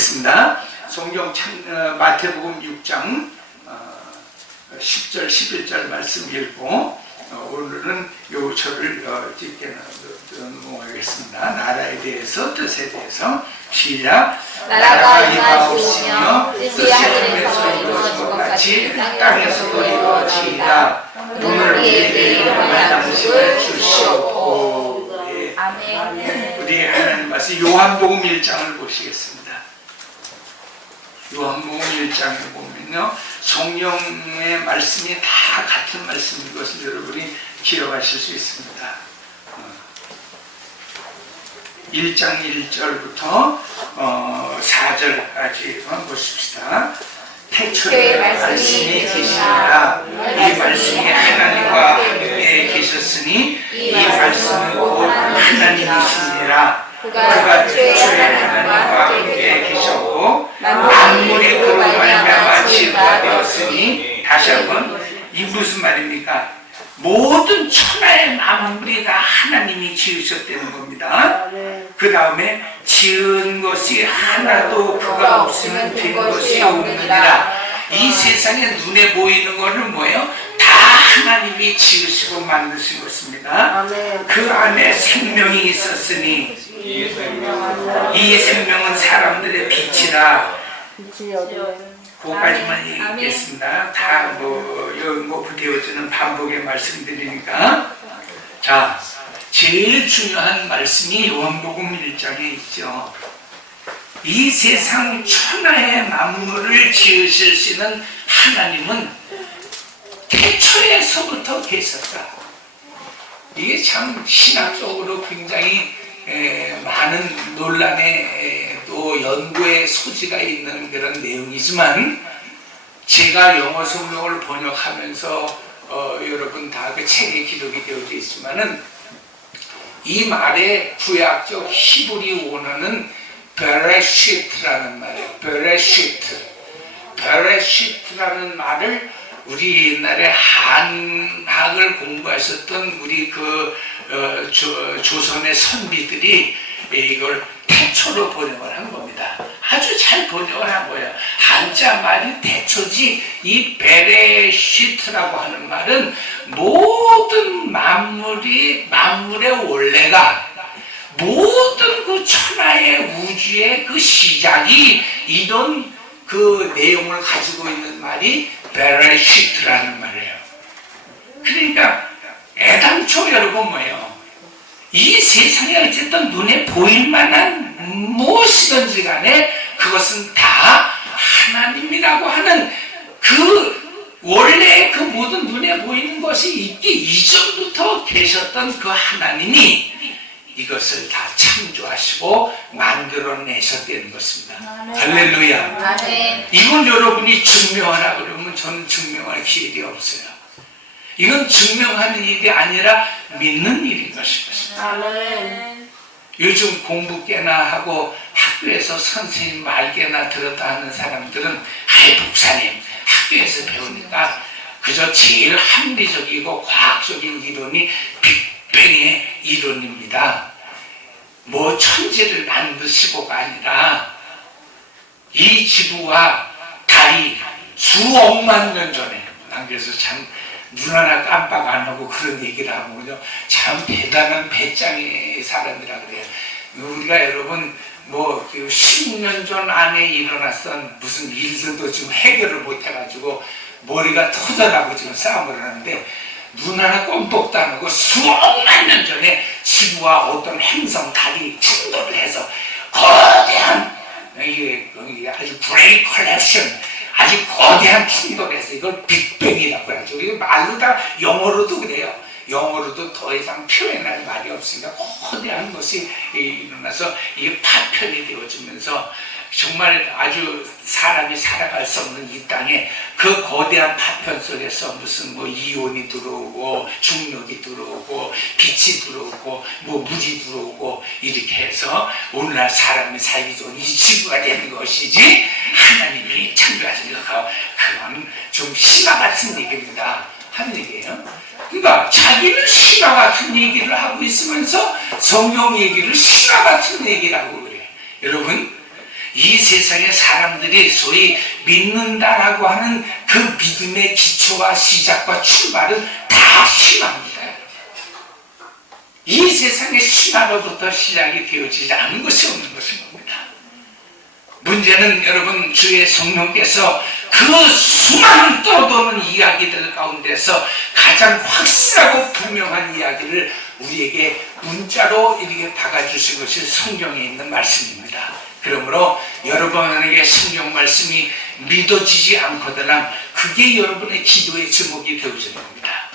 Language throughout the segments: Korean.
보겠습니다. 성경 마태복음 6장 10절 11절 말씀 읽고 오늘은 요 절을 짧게 넘어가겠습니다. 나라에 대해서 뜻에 대해서 시작. 나라가 임하옵시며 뜻이 하늘에서 이루어진 것 같이 땅에서도 이루어지이다. 오늘 우리에게 일용할 양식을 주시옵고. 아멘. 우리 하나님 말씀 요한복음 1장을 보시겠습니다. 요한복음 1장에 보면요, 성령의 말씀이 다 같은 말씀인 것을 여러분이 기억하실 수 있습니다. 1장 1절부터 4절까지 보십시다. 태초에 말씀이 계시니라. 이 말씀이 하나님과 함께 계셨으니 이 말씀은 곧 하나님이시니라. 그가 태초에 하나님과 함께 계셨고 만물이 그로 말미암아 지음바 되었으니, 다시 한번, 이 무슨 말입니까? 모든 천하의 만물이 다 하나님이 지으셨다는 겁니다. 그 다음에 지은 것이 하나도 그가 없으면 된 것이 없느니라. 이 세상에 눈에 보이는 것은 뭐예요? 다 하나님이 지으시고 만드신 것입니다. 그 안에 생명이 있었으니 이 생명은 사람들의 빛이라. 그거까지만 얘기했습니다. 다 부대어주는 반복의 말씀드리니까. 자, 제일 중요한 말씀이 요한복음 1장에 있죠. 이 세상 천하의 만물을 지으실 수 있는 하나님은 태초에서부터 계셨다. 이게 참 신학적으로 굉장히 많은 논란의 또 연구의 소지가 있는 그런 내용이지만, 제가 영어 성경을 번역하면서 여러분 다 그 책에 기록이 되어져 있지만은, 이 말의 구약적 히브리 원어는 베레시트라는 말이에요. 베레시트라는 말을 우리 옛날에 한학을 공부하셨던 우리 조선의 선비들이 이걸 태초로 번역을 한 겁니다. 아주 잘 번역을 한 거예요. 한자 말이 태초지, 이 베레시트라고 하는 말은 모든 만물의 원래가, 모든 그 천하의 우주의 그 시작이 이런 그 내용을 가지고 있는 말이 베레시트라는 말이에요. 그러니까 애당초 여러분 뭐예요? 이 세상에 어쨌든 눈에 보일 만한 무엇이든지 간에 그것은 다 하나님이라고 하는 그 원래 그 모든 눈에 보이는 것이 있기 이전부터 계셨던 그 하나님이 이것을 다 창조하시고 만들어내셨다는 것입니다. 할렐루야. 이건 여러분이 증명하라 그러면 저는 증명할 기회가 없어요. 이건 증명하는 일이 아니라 믿는 일인 것입니다. 요즘 공부 꽤나 하고 학교에서 선생님 말 꽤나 들었다 하는 사람들은, 아이 목사님 학교에서 배우니까 그저 제일 합리적이고 과학적인 이론이 빅뱅의 이론입니다. 뭐 천지를 만드시고가 아니라 이 지구와 달이 수억만 년 전에, 난 그래서 참 눈 하나 깜빡 안 하고 그런 얘기를 하면요, 참 대단한 배짱의 사람이라 그래요. 우리가 여러분 뭐 10년 전 안에 일어났던 무슨 일들도 지금 해결을 못 해가지고 머리가 터져나고 지금 싸움을 하는데, 눈 하나 꼼뻑도 안 하고 수억만 년 전에 지구와 어떤 행성, 달이 충돌을 해서 거대한, 이게 아주 그레이트 컬렉션, 아주 거대한 충돌에서 이걸 빅뱅이라고 하죠. 이거 말로 다, 영어로도 그래요. 영어로도 더 이상 표현할 말이 없으니까 거대한 것이 일어나서 이게 파편이 되어지면서 정말 아주 사람이 살아갈 수 없는 이 땅에 그 거대한 파편 속에서 무슨 뭐 이온이 들어오고 중력이 들어오고 빛이 들어오고 뭐 물이 들어오고 이렇게 해서 오늘날 사람이 살기 좋은 이 지구가 되는 것이지, 하나님이 창조하신 그건 좀 신화 같은 얘기입니다 하는 얘기예요. 그러니까 자기는 신화 같은 얘기를 하고 있으면서 성경 얘기를 신화 같은 얘기라고 그래요. 여러분, 이 세상의 사람들이 소위 믿는다라고 하는 그 믿음의 기초와 시작과 출발은 다 신앙입니다. 이 세상의 신화로부터 시작이 되어지지 않은 것이 없는 것입니다. 문제는 여러분, 주의 성령께서 그 수많은 떠도는 이야기들 가운데서 가장 확실하고 분명한 이야기를 우리에게 문자로 이렇게 박아주신 것이 성경에 있는 말씀입니다. 그러므로 여러분에게 성경 말씀이 믿어지지 않거나 그게 여러분의 기도의 제목이 되어지는 겁니다.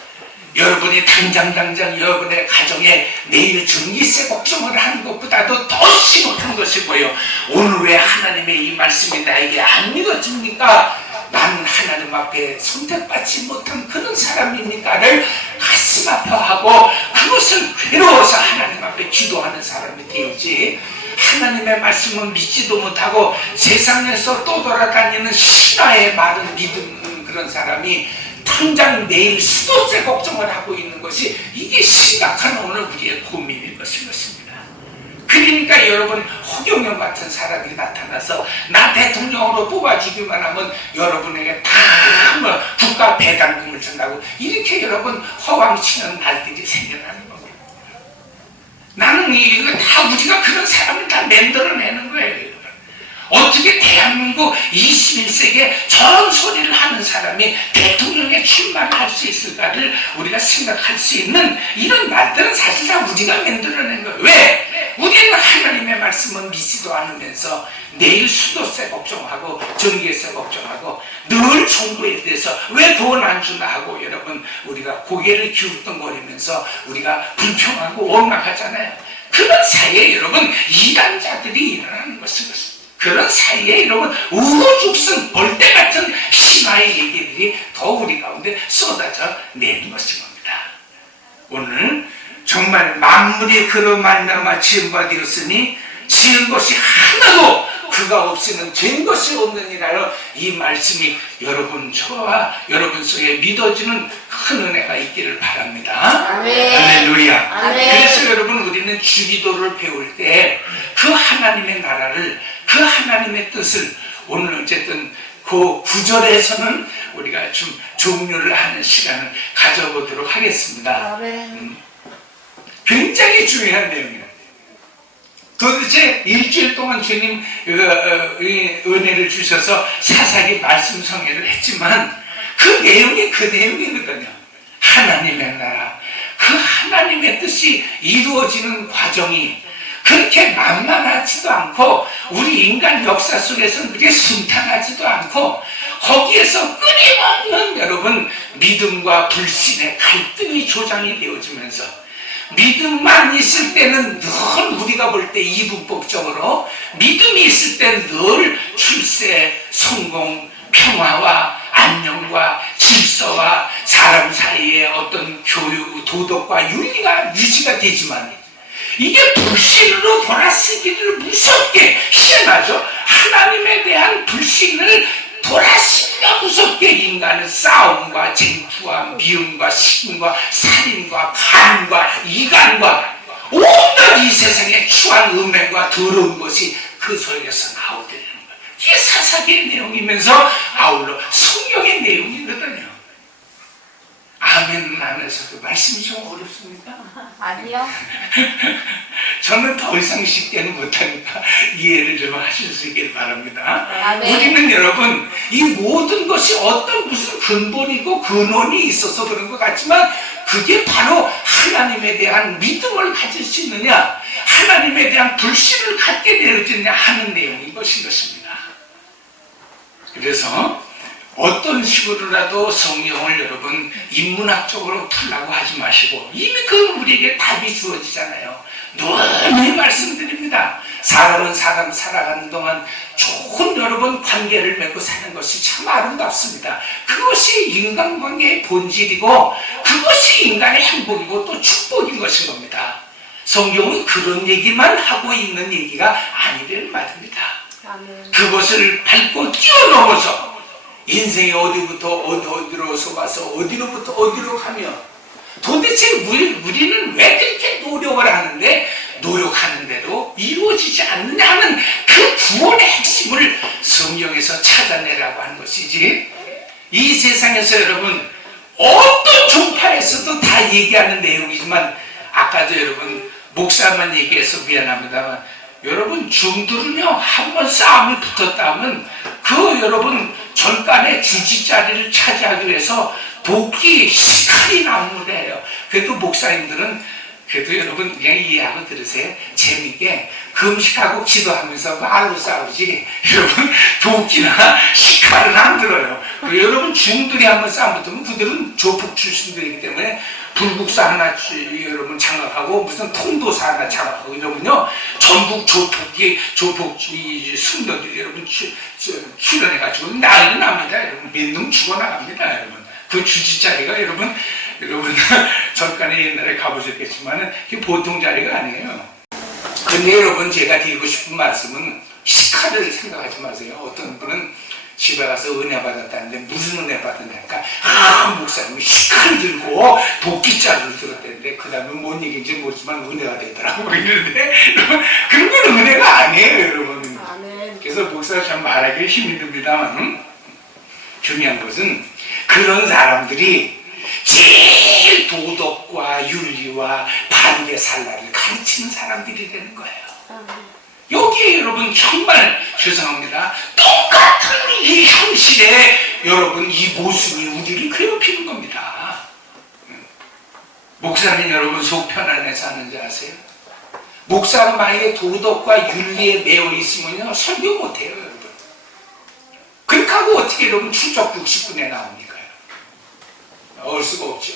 여러분이 당장 여러분의 가정에 내일 전기세 걱정을 하는 것보다도 더 심각한 것이고요. 오늘 왜 하나님의 이 말씀이 나에게 안 믿어집니까? 나는 하나님 앞에 선택받지 못한 그런 사람입니까를 가슴 아파하고 그것을 괴로워서 하나님 앞에 기도하는 사람이 되었지, 하나님의 말씀은 믿지도 못하고 세상에서 떠돌아다니는 신화의 말은 믿는 그런 사람이 당장 내일 수도세 걱정을 하고 있는 것이, 이게 심각한 오늘 우리의 고민일 것입니다. 그러니까 여러분, 허경영 같은 사람이 나타나서 나 대통령으로 뽑아주기만 하면 여러분에게 다 국가 배당금을 준다고, 이렇게 여러분 허황치는 날들이 생겨나는 겁니다. 나는 이거 다 우리가 그런 사람을 다 만들어내는 거예요. 어떻게 대한민국 21세기에 저런 소리를 하는 사람이 대통령에 출마를 할 수 있을까를 우리가 생각할 수 있는 이런 말들은 사실 다 우리가 만들어낸 거예요. 왜? 우리는 하나님의 말씀은 믿지도 않으면서 내일 수도세 걱정하고 전기세 걱정하고 늘 정부에 대해서 왜 돈 안 주나 하고 여러분 우리가 고개를 기웃덩거리면서 우리가 불평하고 원망하잖아요. 그런 사이에 여러분 이단자들이 일어나는 것입니다. 그런 사이에 여러분 우후죽순 벌떼 같은 신화의 얘기들이 더 우리 가운데 쏟아져 내는 것입니다. 오늘 정말 만물이 그로 말미암아 지은 바 되었으니 지은 것이 하나도 그가 없이는 된 것이 없느니라는 이 말씀이 여러분 저와 여러분 속에 믿어지는 큰 은혜가 있기를 바랍니다. 아멘. 할렐루야. 아멘. 그래서 여러분 우리는 주기도를 배울 때 그 하나님의 나라를, 그 하나님의 뜻을 오늘 어쨌든 그 구절에서는 우리가 좀 종료를 하는 시간을 가져보도록 하겠습니다. 아멘. 굉장히 중요한 내용이에요. 도대체 일주일 동안 주님 은혜를 주셔서 사사기 말씀 성회를 했지만 그 내용이 그 내용이거든요. 하나님의 나라, 그 하나님의 뜻이 이루어지는 과정이 그렇게 만만하지도 않고 우리 인간 역사 속에서는 그렇게 순탄하지도 않고 거기에서 끊임없는 여러분 믿음과 불신의 갈등이 조장이 되어지면서 믿음만 있을 때는 늘 우리가 볼 때 이분법적으로, 믿음이 있을 때는 늘 출세, 성공, 평화와 안녕과 질서와 사람 사이의 어떤 교육, 도덕과 윤리가 유지가 되지만 이게 불신으로 돌아서기를 무섭게, 희한하죠? 하나님에 대한 불신을 돌아서기가 무섭게 인간은 싸움과 쟁투와 미움과 시기과 살인과 간과 이간과 온갖 이 세상에 추한 음행과 더러운 것이 그 속에서 나오게 되는 거예요. 이게 사사기의 내용이면서 아울러 성경의 내용이거든요. 아멘 안에서도 말씀이 좀 어렵습니까? 아니요. 저는 더 이상 쉽게는 못하니까 이해를 좀 하실 수 있길 바랍니다. 아멘. 우리는 여러분 이 모든 것이 어떤 무슨 근본이고 근원이 있어서 그런 것 같지만 그게 바로 하나님에 대한 믿음을 가질 수 있느냐, 하나님에 대한 불신을 갖게 되어지느냐 하는 내용인 것입니다. 그래서 어떤 식으로라도 성경을 여러분 인문학적으로 풀라고 하지 마시고 이미 그 우리에게 답이 주어지잖아요. 늘 말씀드립니다. 사람은 사람 살아가는 동안 좋은 여러분 관계를 맺고 사는 것이 참 아름답습니다. 그것이 인간관계의 본질이고 그것이 인간의 행복이고 또 축복인 것인 겁니다. 성경은 그런 얘기만 하고 있는 얘기가 아니라는 말입니다. 아멘. 그것을 밟고 뛰어넘어서 인생이 어디부터 어디로서 와서 어디로부터 어디로 가며 도대체 우리는 왜 그렇게 노력을 하는데 노력하는데도 이루어지지 않느냐 하는 그 구원의 핵심을 성경에서 찾아내라고 하는 것이지, 이 세상에서 여러분 어떤 종파에서도 다 얘기하는 내용이지만, 아까도 여러분 목사만 얘기해서 미안합니다만, 여러분 중들은요 한번 싸움이 붙었다 하면 그 여러분 절간의 주지자리를 차지하기 위해서 도끼 시칼이 나무래요. 그래도 목사님들은 그래도 여러분 그냥 이해하고 들으세요. 재밌게 금식하고 기도하면서 말로 싸우지, 여러분 도끼나 시칼은 안 들어요. 여러분 중들이 한번 싸움 붙으면 그들은 조폭 출신들이기 때문에 불국사 하나 여러분 장악하고 무슨 통도사 하나 장악하고 이러면요 전국 조폭 순도들이 여러분 출연해가지고 난리 납니다. 여러분 몇 놈 죽어나갑니다. 여러분 그 주지자리가 여러분 절간에 옛날에 가보셨겠지만 보통 자리가 아니에요. 근데 여러분 제가 드리고 싶은 말씀은 시카를 생각하지 마세요. 어떤 분은 집에 가서 은혜 받았다는데 무슨 은혜 받았냐니까 목사님이 시칼 들고 도끼자루를 들었다는데 그 다음에 뭔 얘기인지 모르지만 은혜가 되더라고 이러는데 그런 건 은혜가 아니에요 여러분. 아멘. 그래서 목사가 참 말하기 힘이 듭니다만 중요한 것은 그런 사람들이 제일 도덕과 윤리와 반대 살라를 가르치는 사람들이 되는 거예요. 여기에 여러분 정말 죄송합니다. 똑같은 이 현실에 여러분 이 모순이 우리를 괴롭히는 겁니다. 목사님 여러분 속 편안해서 하는지 아세요? 목사가 만약에 도덕과 윤리에 매여 있으면요 설교 못해요 여러분. 그렇게 하고 어떻게 여러분 출석 60분에 나옵니까? 올 수가 없죠.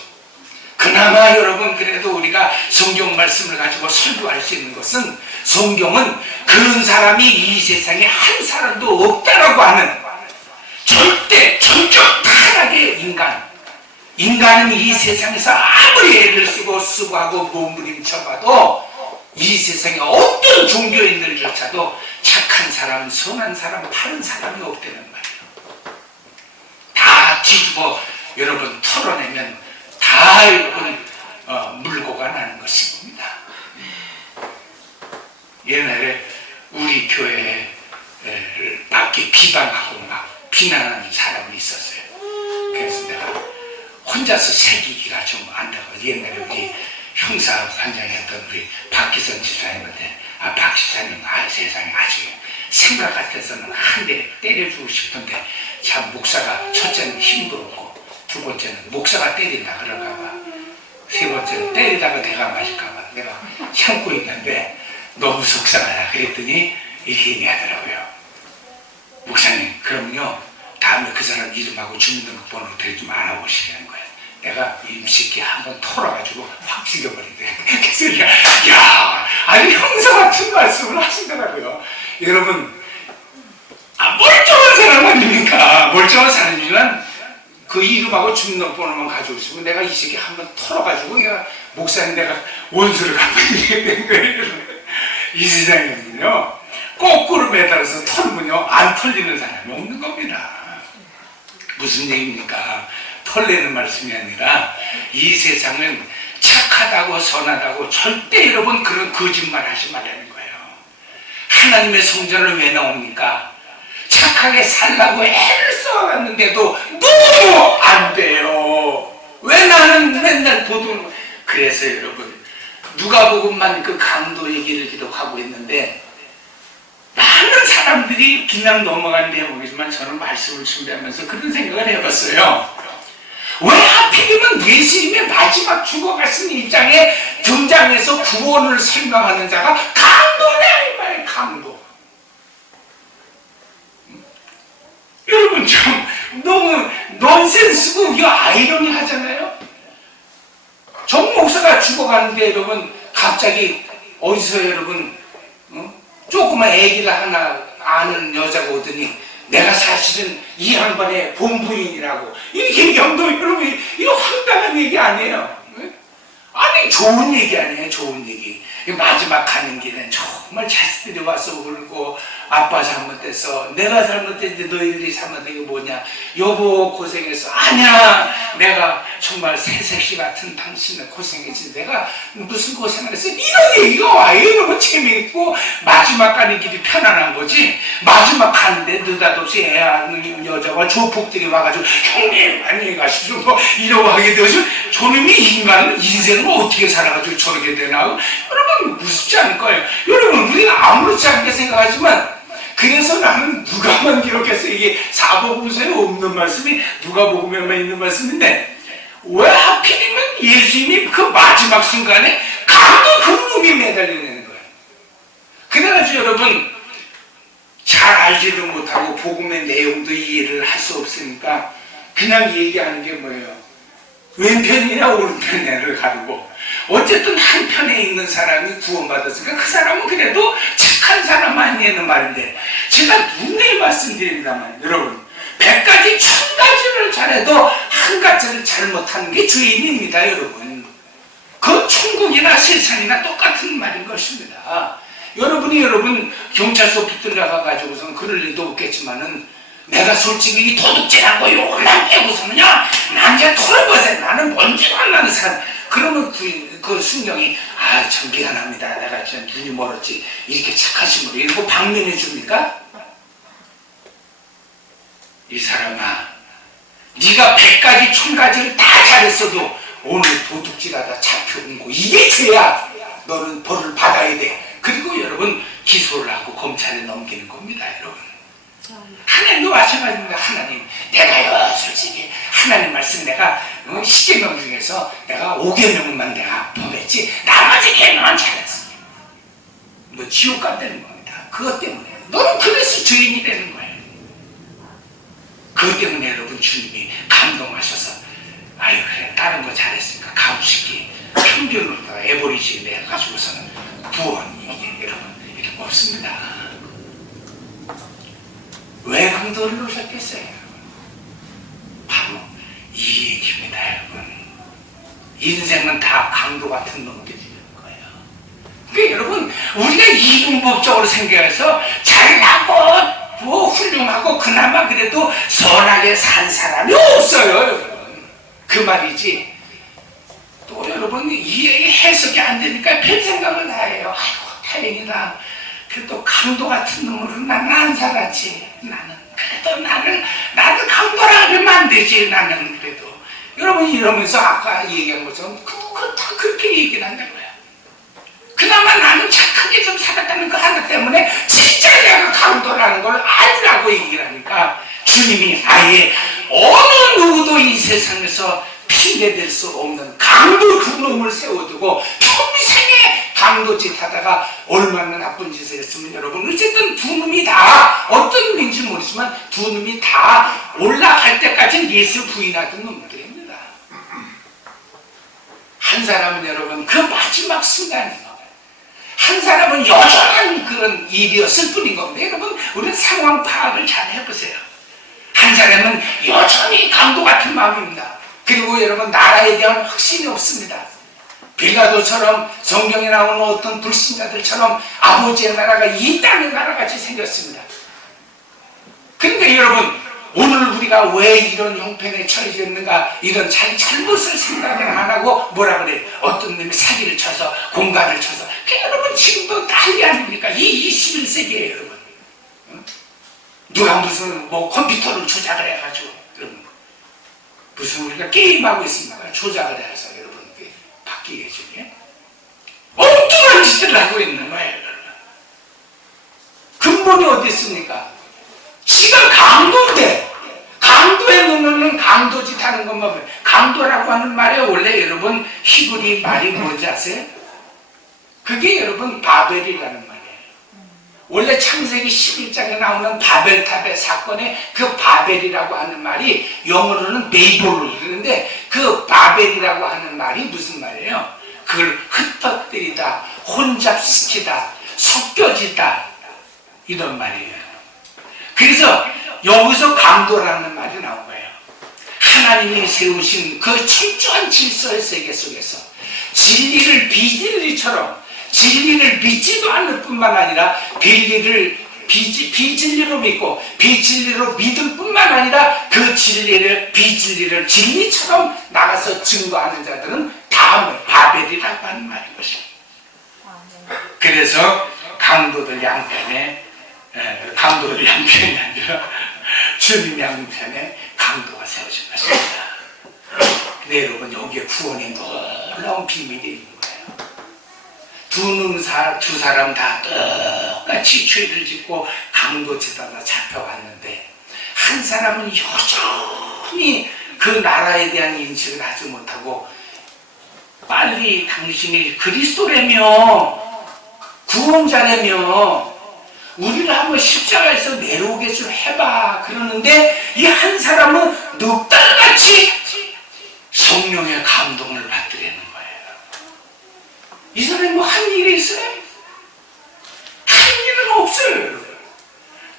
그나마 여러분 그래도 우리가 성경 말씀을 가지고 설교할 수 있는 것은, 성경은 그런 사람이 이 세상에 한 사람도 없다라고 하는 절대 전적 타락의 인간은 이 세상에서 아무리 애를 쓰고 수고하고 몸부림쳐봐도 이 세상에 어떤 종교인들조차도 착한 사람, 선한 사람, 바른 사람이 없다는 말이에요. 다 뒤집어 여러분 털어내면 다 여러분 물고가 나는 것입니다. 옛날에 우리 교회를 밖에 비방하고 막 비난하는 사람이 있었어요. 그래서 내가 혼자서 새기기가 좀 안다고, 옛날에 우리 형사 반장이었던 우리 박기선 지사님한테 박 지사님 세상에 아주 생각 같아서는 한 대 때려주고 싶은데 참 목사가 첫째는 힘도 없고 두 번째는 목사가 때린다 그럴까봐, 세 번째는 때리다가 내가 맞을까봐 내가 참고 있는데 너무 속상하다 그랬더니 이렇게 얘기하더라고요. 목사님 그럼요 다음에 그 사람 이름하고 주민등록번호 되게 좀 알아보시라는 거예요. 내가 임식기 한번 털어가지고 확 죽여버리대. 그래서 야 아니 형사 같은 말씀을 하시더라고요. 여러분 멀쩡한 사람 아닙니까? 멀쩡한 사람이지만 그 이름하고 주민등록번호만 가지고 있으면 내가 이 새끼 한번 털어가지고 내가 목사님 내가 원수를 갚아야 되는 거예요. 이 세상에는요 거꾸로 매달아서 털면요 안 털리는 사람이 없는 겁니다. 무슨 얘기입니까? 털리는 말씀이 아니라 이 세상은 착하다고 선하다고 절대 여러분 그런 거짓말 하지 말라는 거예요. 하나님의 성전을 왜 나옵니까? 착하게 살라고 애를 써왔는데도 너무 안 돼요. 왜 나는 맨날 보도. 그래서 여러분 누가복음만 그 강도 얘기를 기록하고 있는데 많은 사람들이 그냥 넘어간 대목이지만 저는 말씀을 준비하면서 그런 생각을 해봤어요. 왜 하필이면 예수님의 마지막 죽어가신 입장에 등장해서 구원을 설명하는 자가 강도네 이 말, 강도. 여러분 좀 너무 넌센스고 이거 아이러니 하잖아요. 정 목사가 죽어가는데 여러분 갑자기 어디서 여러분 조그만 애기를 하나 아는 여자가 오더니 내가 사실은 이 양반의 본부인이라고 이렇게 얘기하면 여러분 이거 황당한 얘기 아니에요. 아니 좋은 얘기 아니에요. 좋은 얘기. 마지막 가는 길엔 정말 자식들이 와서 울고 아빠 잘못됐어, 내가 잘못됐는데 너희들이 잘못된 게 뭐냐, 여보 고생했어, 아니야 내가 정말 새색시 같은 당신은 고생했지 내가 무슨 고생을 했어, 이런 얘기가 와요. 여러분 재미있고 마지막 마지막 가는 길이 편안한 거지. 마지막 가는데 느닷없이 여자와 조폭들이 와가지고 형님 안녕히 가십시오 뭐 이러고 하게 되어서 저놈이 인생을 어떻게 살아가지고 저렇게 되나. 여러분 무섭지 않을 거예요. 여러분 우리가 아무렇지 않게 생각하지만 그래서 나는 누가만 기록해서 이게 사복음서에 없는 말씀이 누가복음에만 있는 말씀인데 왜 하필이면 예수님이 그 마지막 순간에 강도 그 놈이 매달리는 거예요. 그래가지고 여러분 잘 알지도 못하고 복음의 내용도 이해를 할 수 없으니까 그냥 얘기하는 게 뭐예요? 왼편이냐 오른편이냐를 가르고 어쨌든 한편에 있는 사람이 구원받았으니까 그 사람은 그래도 착한 사람 아니냐는 말인데 제가 누누이 말씀드립니다만 여러분 100가지 1000가지를 잘해도 한 가지를 잘못하는 게 죄인입니다. 여러분 그 천국이나 세상이나 똑같은 말인 것입니다. 여러분 경찰서 붙들려가 가지고선 그럴 일도 없겠지만은 내가 솔직히 도둑질한 거 욕만 빼고서는요 난 이제 털어보세요. 나는 뭔지도 안 나는 사람. 그러면 그 순경이 참 미안합니다. 내가 진짜 눈이 멀었지 이렇게 착하신 분이 이러고 방면해 줍니까? 이 사람아 네가 100가지 1000가지를 다 잘했어도 오늘 도둑질하다 잡혀온 거 이게 죄야. 너는 벌을 받아야 돼. 그리고 여러분 기소를 하고 검찰에 넘기는 겁니다. 여러분 하나님도 마찬가지입니다. 하나님 내가요 솔직히 하나님 말씀 내가 10계명 중에서 내가 5계명만 내가 범했지 나머지 계명은 잘했어. 너 지옥 간다는 겁니다. 그것 때문에 너는 그래서 죄인이 되는 거예요. 그것 때문에 여러분 주님이 감동하셔서 아유 그래 다른 거 잘했으니까 가부식기 평균으로 에버리지 내가지고서는 구원이 여러분 이런 거 없습니다. 왜 강도를 놓으셨겠어요? 바로 이 얘기입니다. 여러분 인생은 다 강도 같은 놈들이 되는 거예요. 그러니까 여러분 우리가 이분법적으로 생각해서 잘나고 뭐 훌륭하고 그나마 그래도 선하게 산 사람이 없어요. 여러분 그 말이지. 또 여러분 이 해석이 안 되니까 별 생각을 다 해요. 아이고 다행이다. 그래도 강도 같은 놈으로 나는 안 살았지. 나는 그래도 나를 강도라 하면 안 되지. 나는 그래도 여러분 이러면서 아까 얘기한 것처럼 다 그렇게 얘기를 한다고요. 그나마 나는 착하게 좀 살았다는 그 하나 때문에 진짜 내가 강도라는 걸 아니라고 얘기를 하니까 주님이 아예 어느 누구도 이 세상에서 핑계댈 수 없는 강도 두 놈을 세워두고 평생에 강도짓 하다가 얼마나 나쁜 짓을 했으면 여러분 어쨌든 두 놈이 다 어떤 놈인지 모르지만 두 놈이 다 올라갈 때까지는 예수 부인하던 놈들입니다. 한 사람은 여러분 그 마지막 순간이에요. 한 사람은 여전한 그런 일이었을 뿐인 겁니다. 여러분 우리는 상황 파악을 잘 해보세요. 한 사람은 여전히 강도 같은 마음입니다. 그리고 여러분 나라에 대한 확신이 없습니다. 빌라도처럼 성경에 나오는 어떤 불신자들처럼 아버지의 나라가 이 땅의 나라같이 생겼습니다. 그런데 여러분 오늘 우리가 왜 이런 형편에 처해졌는가 이런 잘못을 생각을 안 하고 뭐라 그래 어떤 놈이 사기를 쳐서 공갈을 쳐서 여러분 지금도 난리 아닙니까? 이 21세기에 여러분 누가 무슨 뭐 컴퓨터를 조작을 해가지고 여러분 무슨 우리가 게임하고 있습니까? 조작을 해서 여러분 바뀌게 중에 엉뚱한 짓을 하고 있는 거예요. 여러분. 근본이 어디 있습니까? 지가 강도인데 강도에 넣으면 강도짓 하는 것만 보면 강도라고 하는 말에 원래 여러분 히브리 말이 뭔지 아세요? 그게 여러분 바벨이라는 말이에요. 원래 창세기 11장에 나오는 바벨탑의 사건에 그 바벨이라고 하는 말이 영어로는 베이볼을 그러는데 그 바벨이라고 하는 말이 무슨 말이에요? 그걸 흩어뜨리다, 혼잡시키다, 섞여지다 이런 말이에요. 그래서 여기서 강도라는 말이 나온 거예요. 하나님이 세우신 그 철저한 질서의 세계 속에서 진리를 비진리처럼 진리를 믿지도 않을 뿐만 아니라 비진리로 믿고 비진리로 믿을 뿐만 아니라 그 진리를 비진리를 진리처럼 나가서 증거하는 자들은 다음에 바벨이라고 하는 말인 것입니다. 그래서 강도들 양편에, 강도들 양편이 아니라 주님 양편에 강도가 세워진 것입니다. 근데 여러분, 여기에 구원의 놀라운 비밀이 있는 거예요. 두 사람 다 똑같이 죄를 짓고 강도짓다가 잡혀갔는데, 한 사람은 여전히 그 나라에 대한 인식을 하지 못하고, 빨리 당신이 그리스도라며, 구원자라며, 우리를 한번 십자가에서 내려오게 좀 해봐 그러는데, 이 한 사람은 넉달같이 성령의 감동을 받으려는 거예요. 이 사람이 뭐 한 일이 있어요? 한 일은 없어요.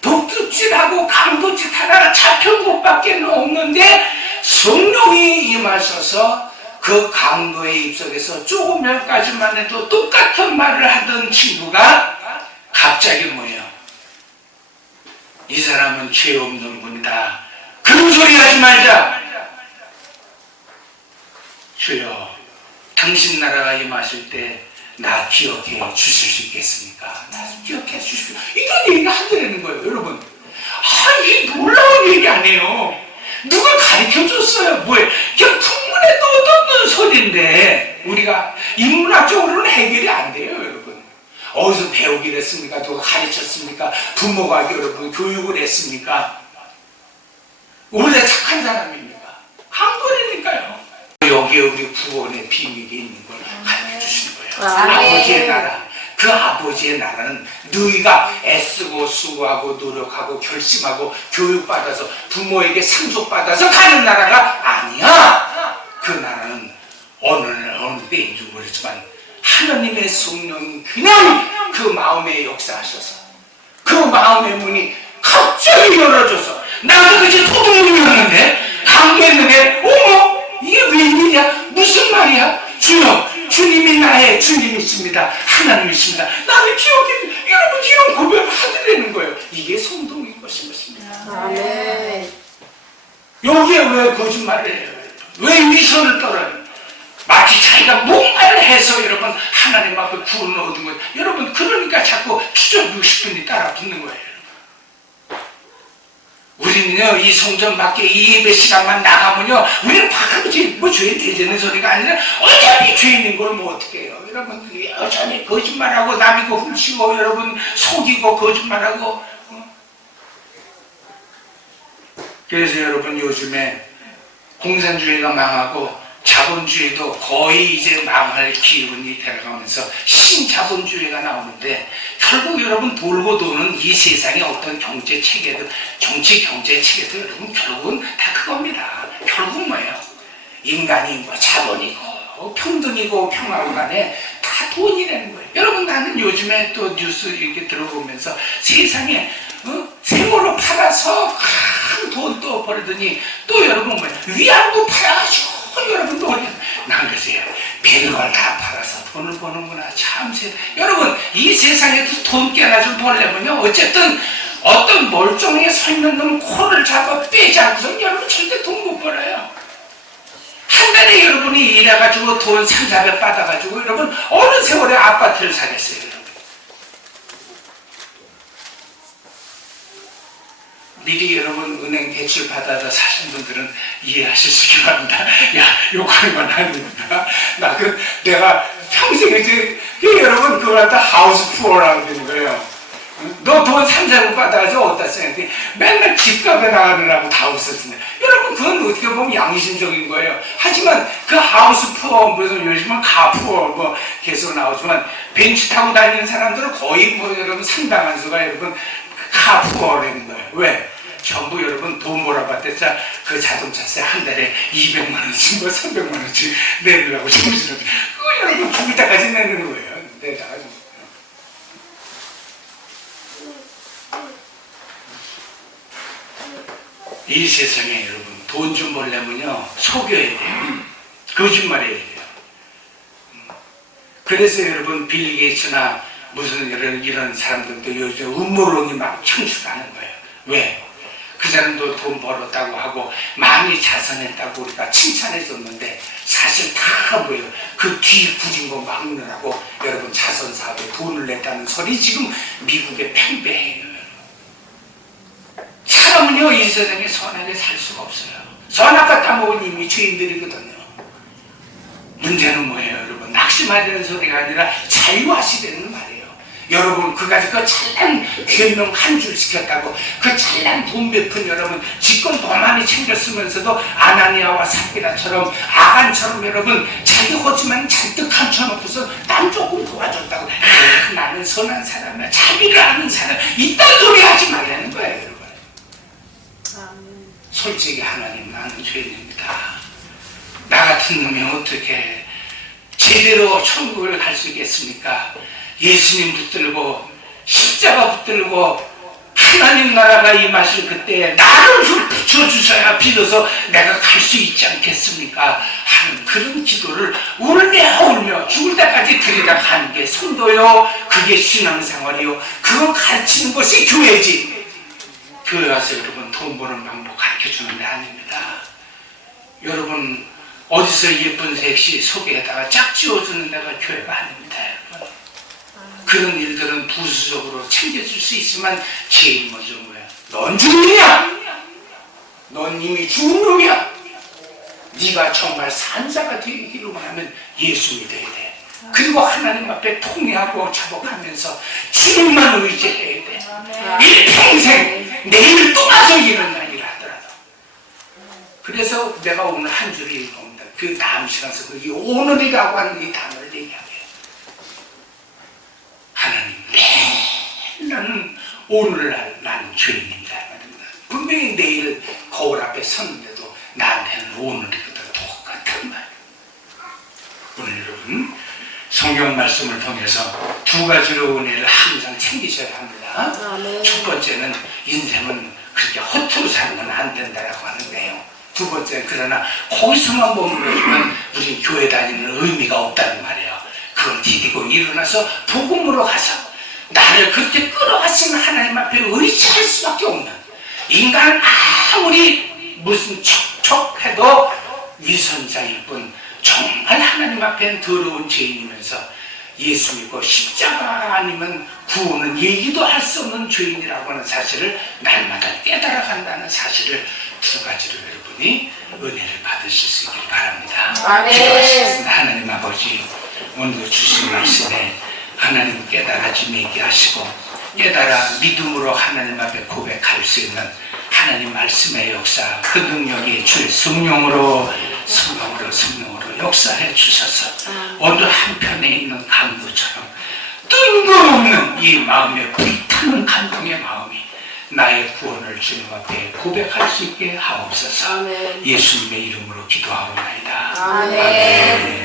독두질하고 강도짓 하다가 잡힌 것밖에 없는데, 성령이 임하셔서 그 강도의 입속에서 조금까지만 해도 똑같은 말을 하던 친구가 갑자기 뭐예요? 이 사람은 죄 없는 분이다. 그런 소리 하지 말자. 주여, 당신 나라가 임하실 때 나 기억해 주실 수 있겠습니까? 나 기억해 주십시오. 이런 얘기가 하더라는 거예요, 여러분. 이게 놀라운 얘기 아니에요. 누가 가르쳐 줬어요? 뭐예요? 그냥 풍문에 떠도는 소리인데, 우리가 인문학적으로는 해결이 안 돼요, 여러분. 어디서 배우기를 했습니까? 누가 가르쳤습니까? 부모가 여러분 교육을 했습니까? 원래 착한 사람입니까? 강도라니까요. 여기에 우리 구원의 비밀이 있는 걸 가르쳐 주시는 거예요. 아버지의 나라. 그 아버지의 나라는 너희가 애쓰고 수고하고 노력하고 결심하고 교육받아서 부모에게 상속받아서 가는 나라가 아니야. 그 나라는 어느 때인 줄 모르지만 하나님의 성령이 그냥 그 마음에 역사하셔서 그 마음의 문이 갑자기 열어져서, 나도 그치 도둑놈이었는데, 강도했는데, 어머, 이게 웬일이야? 무슨 말이야? 주여, 주님이 나의 주님이십니다. 하나님이십니다. 나를 기억해. 여러분, 이런 고백을 하더라는 거예요. 이게 성동인 것입니다. 아멘. 여기에 왜 거짓말을 해요? 왜 위선을 떨어요? 마치 자기가 뭔가를 해서 여러분 하나님 앞에 구원을 얻은 거예요. 여러분, 그러니까 자꾸 추적 60분이 따라 붙는 거예요. 우리는요, 이 성전 밖에 이 예배 시간만 나가면요, 우리는 바로 뭐 죄 되지는 소리가 아니라 어차피 죄 있는 걸 뭐 어떻게 해요. 여러분, 여전히 거짓말하고 남이고 훔치고 여러분 속이고 거짓말하고. 그래서 여러분, 요즘에 공산주의가 망하고 자본주의도 거의 이제 망할 기운이 되어가면서 신자본주의가 나오는데, 결국 여러분 돌고 도는 이 세상의 어떤 경제 체계들, 정치 경제 체계들, 여러분 결국은 다 그겁니다. 결국 뭐예요? 인간이 뭐 자본이고 평등이고 평화고 간에 다 돈이라는 거예요. 여러분, 나는 요즘에 또 뉴스 이렇게 들어보면서 세상에 세월호 팔아서 큰 돈 또 벌더니 또 여러분 뭐예요? 위안부 팔아가지고 여러분 또 난 그러세요. 별걸 다 팔아서 돈을 버는구나. 참, 여러분, 이 세상에도 돈 깨나 좀 벌려면요, 어쨌든 어떤 멀쩡하게 서 있는 놈 코를 잡아 빼지 않고서 여러분 절대 돈 못 벌어요. 한 달에 여러분이 일해가지고 돈 300-400 받아가지고 여러분 어느 세월에 아파트를 사겠어요, 여러분. 미리 여러분 은행 대출 받아서 사신 분들은 이해하시기 바랍니다. 야, 욕하는 건 아닙니다. 내가 평생에 여러분 그걸 갖다 하우스 푸어라고 되는 거예요. 너 돈 3-4억 받아가지고 어디다 써야지? 맨날 집값에 나가느라고 다 없었는데, 여러분 그건 어떻게 보면 양심적인 거예요. 하지만 그 하우스 푸어, 무슨 요즘은 카 푸어 뭐 계속 나오지만, 벤츠 타고 다니는 사람들은 거의 뭐 여러분 상당한 수가 여러분 카 푸어라는 거예요. 왜? 전부 여러분 돈 몰아봤댔자 그 자동차세 한 달에 200만 원씩 뭐 300만 원씩 내려고 정신을, 그거 여러분 죽을 때까지 내는 거예요. 내다가 이 세상에 여러분 돈 좀 벌려면요 속여야 돼요. 거짓말해야 돼요. 그래서 여러분 빌 게이츠나 무슨 이런 사람들도 요즘 음모론이 막 창출하는 거예요. 왜? 그 사람도 돈 벌었다고 하고 많이 자선했다고 우리가 칭찬해 줬는데 사실 다 뭐예요? 그 뒤 부진 거 막느라고 여러분 자선 사업에 돈을 냈다는 소리 지금 미국에 팽배해요. 사람은요 이 세상에 선하게 살 수가 없어요. 선악과 따먹은 이미 죄인들이거든요. 문제는 뭐예요, 여러분? 낙심하려는 소리가 아니라 자유하시려는 말이에요. 여러분 그까지 그 찬란 계명 한 줄 시켰다고 그 찬란 돈 베푼 여러분 직권 더 많이 챙겼으면서도 아나니아와 삽비라처럼 아간처럼 여러분 자기 호지만 잔뜩 감춰놓고서 남 조금 도와줬다고 나는 선한 사람이야 자기를 아는 사람 이딴 소리 하지 말라는 거예요, 여러분. 솔직히 하나님 나는 죄인입니다. 나 같은 놈이 어떻게 제대로 천국을 갈 수 있겠습니까? 예수님 붙들고 십자가 붙들고 하나님 나라가 임하실 그때 나를 붙여주셔야 비로소 내가 갈 수 있지 않겠습니까? 하는 그런 기도를 울며 죽을 때까지 들여다가는 게 성도요, 그게 신앙생활이요, 그거 가르치는 것이 교회지. 교회 와서 여러분 돈 버는 방법 가르쳐주는 게 아닙니다. 여러분 어디서 예쁜 섹시 소개에다가 짝 지어주는 데가 교회가 아닙니다, 여러분. 그런 일들은 부수적으로 챙겨줄 수 있지만 제일 먼저 뭐야? 넌 죽느냐? 넌 이미 죽은 놈이야. 네가 정말 산자가 되기로만 하면 예수 믿어야 돼. 그리고 하나님 앞에 통회하고 자복하면서 주님만 의지해야 돼. 일평생 내일 또 가서 이런 일을 하더라도. 그래서 내가 오늘 한 줄을 읽어봅니다. 그 다음 시간에서 이 오늘이라고 하는 이 단어를 얘기하게. 하나님, 나는 오늘날 나는 죄인입니다. 분명히 내일 거울 앞에 섰는데도 나한테는 오늘이거든. 똑같은 말. 오늘 여러분 성경 말씀을 통해서 두 가지로 은혜를 항상 챙기셔야 합니다. 첫 번째는 인생은 그렇게 허투루 사는 건 안 된다라고 하는데요. 두 번째는 그러나 거기서만 머물러주면 우리 교회 다니는 의미가 없다는 말이에요. 그걸 디디고 일어나서 복음으로 가서 나를 그렇게 끌어가시는 하나님 앞에 의지할 수밖에 없는, 인간은 아무리 무슨 척척해도 위선자일 뿐 정말 하나님 앞에는 더러운 죄인이면서 예수 믿고 십자가 아니면 구원은 얘기도 할 수 없는 죄인이라고 하는 사실을 날마다 깨달아 간다는 사실을 두 가지로 여러분이 은혜를 받으실 수 있길 바랍니다. 기도하시겠습니다. 하나님 아버지, 오늘도 주신 말씀에 하나님 깨달아짐이 있게 하시고 깨달아 믿음으로 하나님 앞에 고백할 수 있는 하나님 말씀의 역사, 그 능력이 주의 성령으로 역사해 주셔서 어느 한편에 있는 강도처럼 뜬금없는 이 마음에 불타는 감동의 마음이 나의 구원을 주님 앞에 고백할 수 있게 하옵소서. 예수님의 이름으로 기도하옵나이다. 아멘.